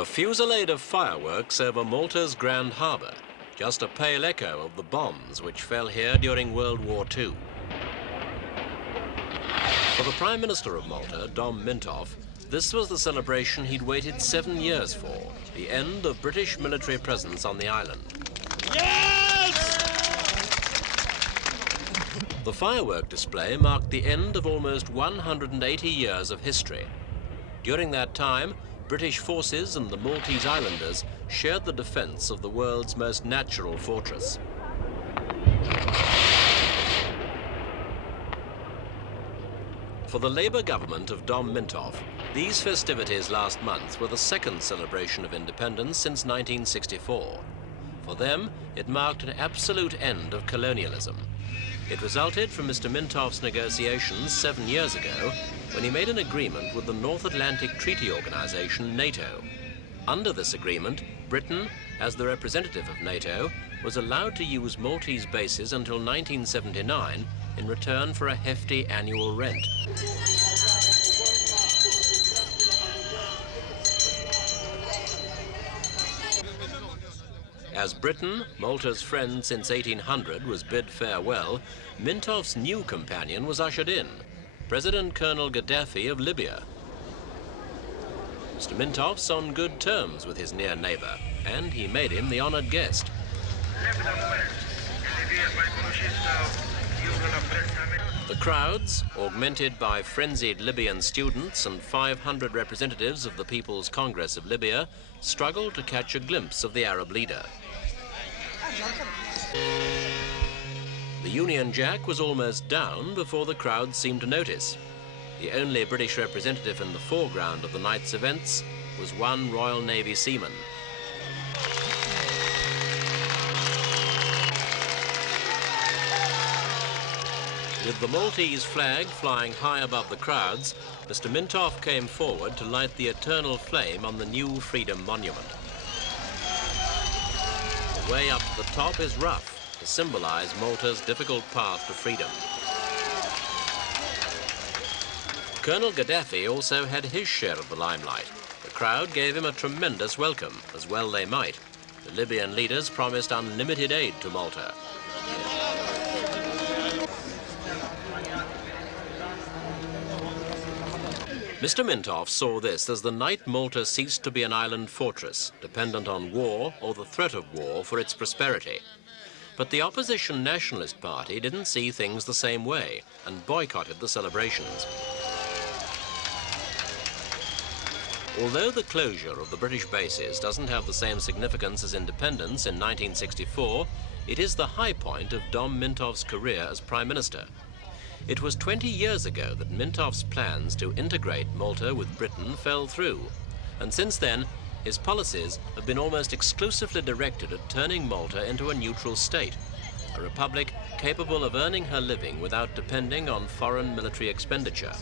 A fusillade of fireworks over Malta's Grand Harbour, just a pale echo of the bombs which fell here during World War II. For the Prime Minister of Malta, Dom Mintoff, this was the celebration he'd waited 7 years for, the end of British military presence on the island. Yes! The firework display marked the end of almost 180 years of history. During that time, British forces and the Maltese islanders shared the defense of the world's most natural fortress. For the Labour government of Dom Mintoff, these festivities last month were the second celebration of independence since 1964. For them, it marked an absolute end of colonialism. It resulted from Mr. Mintoff's negotiations 7 years ago when he made an agreement with the North Atlantic Treaty Organization, NATO. Under this agreement, Britain, as the representative of NATO, was allowed to use Maltese bases until 1979 in return for a hefty annual rent. As Britain, Malta's friend since 1800, was bid farewell, Mintoff's new companion was ushered in, President Colonel Gaddafi of Libya. Mr. Mintoff's on good terms with his near neighbour, and he made him the honoured guest. The crowds, augmented by frenzied Libyan students and 500 representatives of the People's Congress of Libya, struggled to catch a glimpse of the Arab leader. The Union Jack was almost down before the crowd seemed to notice. The only British representative in the foreground of the night's events was one Royal Navy seaman. With the Maltese flag flying high above the crowds, Mr. Mintoff came forward to light the eternal flame on the new Freedom Monument. The way up to the top is rough, to symbolize Malta's difficult path to freedom. Colonel Gaddafi also had his share of the limelight. The crowd gave him a tremendous welcome, as well they might. The Libyan leaders promised unlimited aid to Malta. Mr. Mintoff saw this as the night Malta ceased to be an island fortress, dependent on war or the threat of war for its prosperity. But the opposition Nationalist Party didn't see things the same way and boycotted the celebrations. Although the closure of the British bases doesn't have the same significance as independence in 1964, it is the high point of Dom Mintoff's career as Prime Minister. It was 20 years ago that Mintoff's plans to integrate Malta with Britain fell through, and since then, his policies have been almost exclusively directed at turning Malta into a neutral state, a republic capable of earning her living without depending on foreign military expenditure.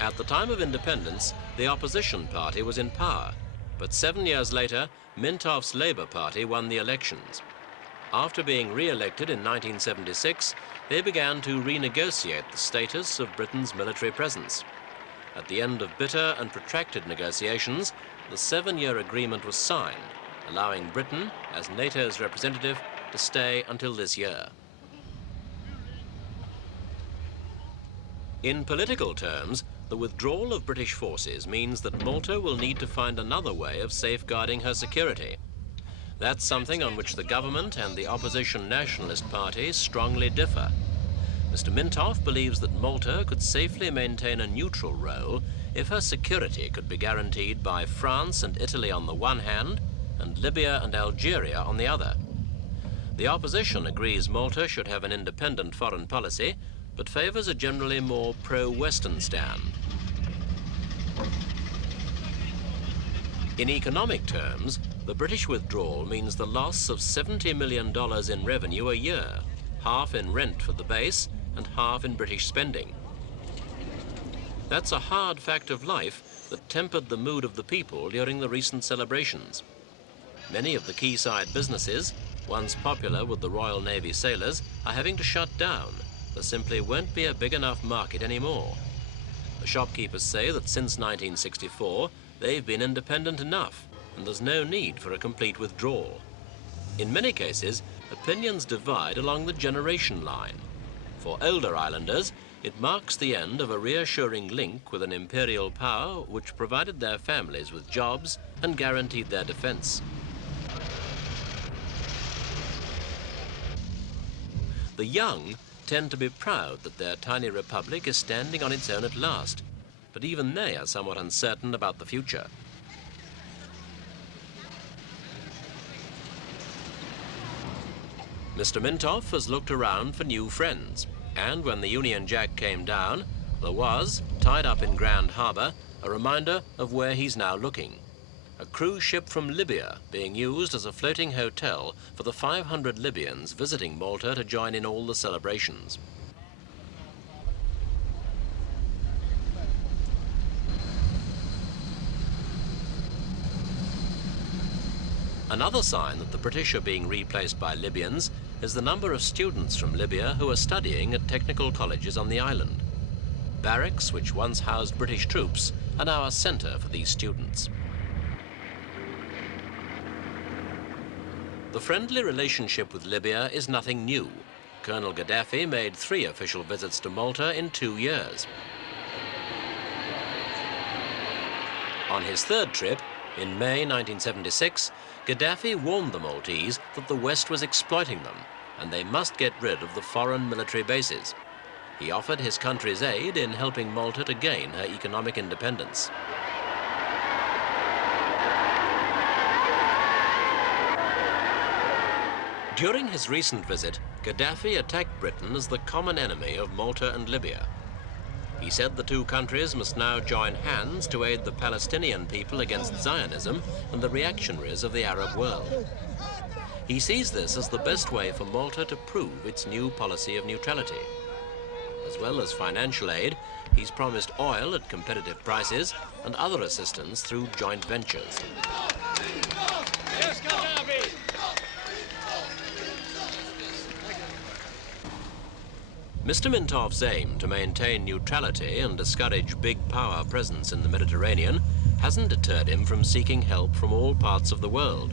At the time of independence, the opposition party was in power, but 7 years later, Mintoff's Labour Party won the elections. After being re-elected in 1976, they began to renegotiate the status of Britain's military presence. At the end of bitter and protracted negotiations, the 7-year agreement was signed, allowing Britain, as NATO's representative, to stay until this year. In political terms, the withdrawal of British forces means that Malta will need to find another way of safeguarding her security. That's something on which the government and the opposition Nationalist Party strongly differ. Mr. Mintoff believes that Malta could safely maintain a neutral role if her security could be guaranteed by France and Italy on the one hand, and Libya and Algeria on the other. The opposition agrees Malta should have an independent foreign policy, but favours a generally more pro-Western stand. In economic terms, the British withdrawal means the loss of $70 million in revenue a year, half in rent for the base and half in British spending. That's a hard fact of life that tempered the mood of the people during the recent celebrations. Many of the quayside businesses, once popular with the Royal Navy sailors, are having to shut down, there simply won't be a big enough market anymore. The shopkeepers say that since 1964, they've been independent enough, and there's no need for a complete withdrawal. In many cases, opinions divide along the generation line. For older islanders, it marks the end of a reassuring link with an imperial power which provided their families with jobs and guaranteed their defense. The young tend to be proud that their tiny republic is standing on its own at last, but even they are somewhat uncertain about the future. Mr. Mintoff has looked around for new friends, and when the Union Jack came down, there was, tied up in Grand Harbour, a reminder of where he's now looking. A cruise ship from Libya being used as a floating hotel for the 500 Libyans visiting Malta to join in all the celebrations. Another sign that the British are being replaced by Libyans is the number of students from Libya who are studying at technical colleges on the island. Barracks, which once housed British troops, are now a centre for these students. The friendly relationship with Libya is nothing new. Colonel Gaddafi made 3 official visits to Malta in 2 years. On his 3rd trip, in May 1976, Gaddafi warned the Maltese that the West was exploiting them and they must get rid of the foreign military bases. He offered his country's aid in helping Malta to gain her economic independence. During his recent visit, Gaddafi attacked Britain as the common enemy of Malta and Libya. He said the 2 countries must now join hands to aid the Palestinian people against Zionism and the reactionaries of the Arab world. He sees this as the best way for Malta to prove its new policy of neutrality. As well as financial aid, he's promised oil at competitive prices and other assistance through joint ventures. Yes, Gaddafi! Mr. Mintoff's aim to maintain neutrality and discourage big power presence in the Mediterranean hasn't deterred him from seeking help from all parts of the world.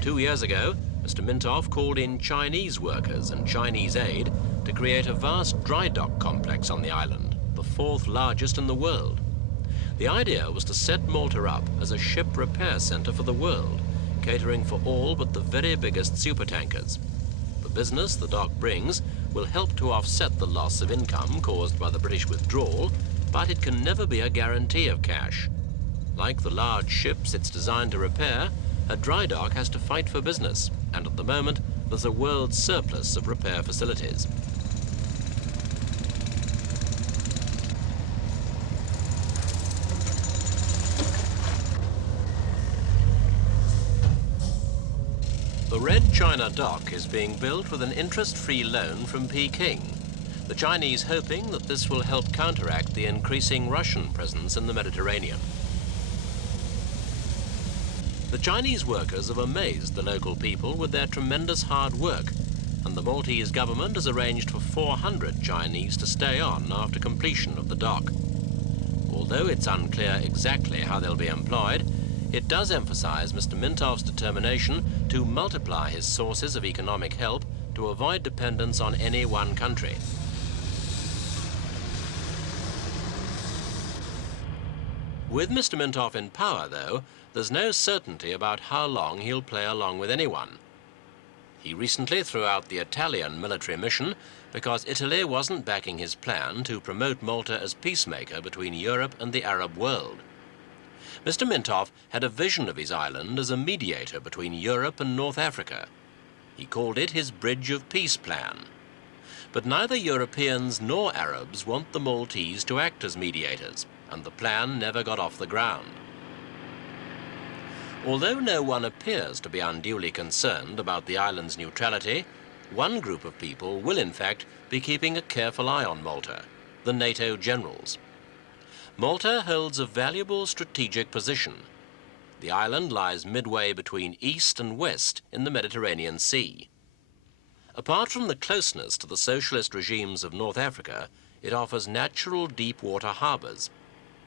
2 years ago, Mr. Mintoff called in Chinese workers and Chinese aid to create a vast dry dock complex on the island, the 4th largest in the world. The idea was to set Malta up as a ship repair centre for the world, catering for all but the very biggest supertankers. The business the dock brings will help to offset the loss of income caused by the British withdrawal, but it can never be a guarantee of cash. Like the large ships it's designed to repair, a dry dock has to fight for business, and at the moment there's a world surplus of repair facilities. The Red China dock is being built with an interest-free loan from Peking, the Chinese hoping that this will help counteract the increasing Russian presence in the Mediterranean. The Chinese workers have amazed the local people with their tremendous hard work, and the Maltese government has arranged for 400 Chinese to stay on after completion of the dock. Although it's unclear exactly how they'll be employed, it does emphasize Mr. Mintoff's determination to multiply his sources of economic help to avoid dependence on any one country. With Mr. Mintoff in power, though, there's no certainty about how long he'll play along with anyone. He recently threw out the Italian military mission because Italy wasn't backing his plan to promote Malta as peacemaker between Europe and the Arab world. Mr. Mintoff had a vision of his island as a mediator between Europe and North Africa. He called it his Bridge of Peace plan. But neither Europeans nor Arabs want the Maltese to act as mediators, and the plan never got off the ground. Although no one appears to be unduly concerned about the island's neutrality, one group of people will in fact be keeping a careful eye on Malta, the NATO generals. Malta holds a valuable strategic position. The island lies midway between east and west in the Mediterranean Sea. Apart from the closeness to the socialist regimes of North Africa, it offers natural deep-water harbours.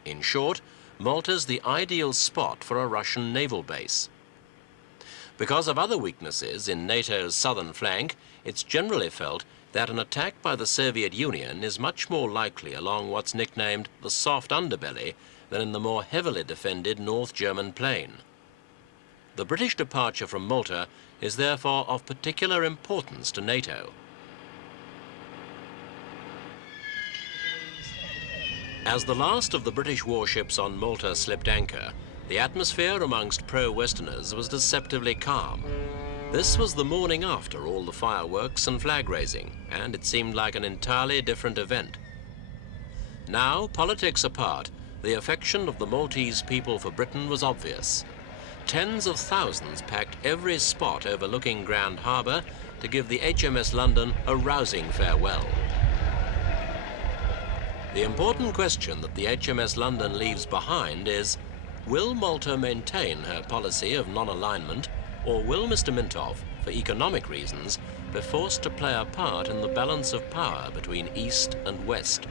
In short, Malta's the ideal spot for a Russian naval base. Because of other weaknesses in NATO's southern flank, it's generally felt that an attack by the Soviet Union is much more likely along what's nicknamed the soft underbelly than in the more heavily defended North German plain. The British departure from Malta is therefore of particular importance to NATO. As the last of the British warships on Malta slipped anchor, the atmosphere amongst pro-Westerners was deceptively calm. This was the morning after all the fireworks and flag raising, and it seemed like an entirely different event. Now, politics apart, the affection of the Maltese people for Britain was obvious. Tens of thousands packed every spot overlooking Grand Harbour to give the HMS London a rousing farewell. The important question that the HMS London leaves behind is, will Malta maintain her policy of non-alignment, or will Mr. Mintoff, for economic reasons, be forced to play a part in the balance of power between East and West?